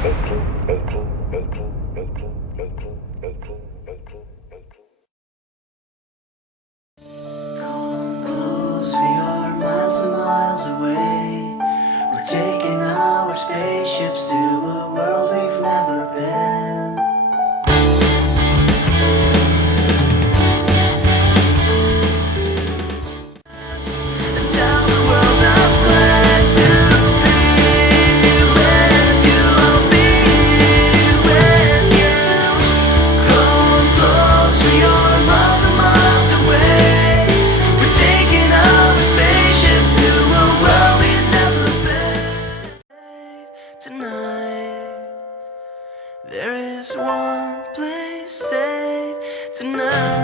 Come close, we are miles and miles away. We're taking our spaceships to a world we've never been. And tell the world I'm glad to be with you. I'll be with you. Come close, we are miles and miles away. We're taking our spaceships to a world we've never been. Tonight, there is one place safe tonight.